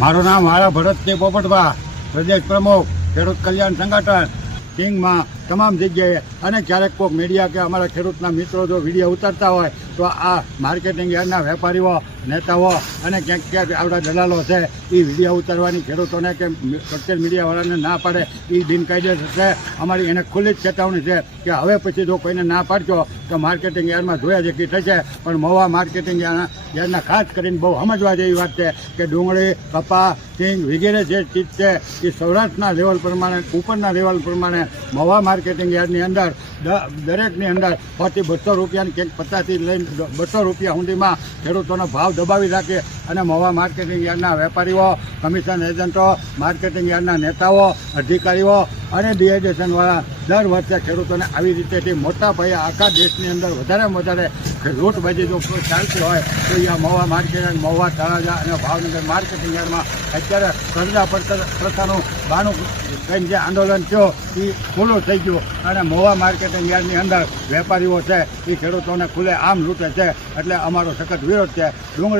મારું નામ વાળા ભરતસિંહ પોપટભા, પ્રદેશ પ્રમુખ ખેડૂત કલ્યાણ સંગઠન કિંગમાં તમામ જગ્યાએ. અને ક્યારેક કોઈક મીડિયા કે અમારા ખેડૂતના મિત્રો જો વિડીયો ઉતારતા હોય તો આ માર્કેટિંગ યાર્ડના વેપારીઓ, નેતાઓ અને ક્યાંક ક્યાંક આપણા દલાલો છે એ વિડીયો ઉતારવાની ખેડૂતોને કે સોશિયલ મીડિયાવાળાને ના પાડે એ બિનકાયદેસર છે. અમારી એને ખુલ્લી જ ચેતવણી છે કે હવે પછી જો કોઈને ના પાડશો તો માર્કેટિંગ યાર્ડમાં જોયા જેટલી થશે. પણ મહુવા માર્કેટિંગ યાર્ડના ખાસ કરીને બહુ સમજવા જેવી વાત છે કે ડુંગળી, કપા, સિંગ વગેરે જે ચીજ છે એ સૌરાષ્ટ્રના લેવલ પ્રમાણે, ઉપરના લેવલ પ્રમાણે મહુવા માર્કેટિંગ યાર્ડની અંદર દરેકની અંદર 100 થી 200 રૂપિયાની ક્યાંક 50 થી લઈને 200 રૂપિયા સુધીમાં ખેડૂતોનો ભાવ દબાવી રાખે. અને મહુવા માર્કેટિંગ યાર્ડના વેપારીઓ, કમિશન એજન્ટો, માર્કેટિંગ યાર્ડના નેતાઓ, અધિકારીઓ અને ડીએડેશનવાળા દર વર્ષે ખેડૂતોને આવી રીતે મોટા પાયે આખા દેશની અંદર વધારેમાં વધારે લૂંટબાજી જો ચાલતી હોય તો અહીંયા મહુવા માર્કેટ, મહુવા, તળાજા અને ભાવનગર માર્કેટિંગ યાર્ડમાં અત્યારે કરજા પ્રથાનું બાનું કઈ જે આંદોલન થયો એ ખુલ્લું થઈ ગયું. અને મહુવા માર્કેટિંગ યાર્ડની અંદર વેપારીઓ છે એ ખેડૂતોને ખુલ્લે આમ લૂંટે છે, એટલે અમારો સખત વિરોધ છે. ડુંગળી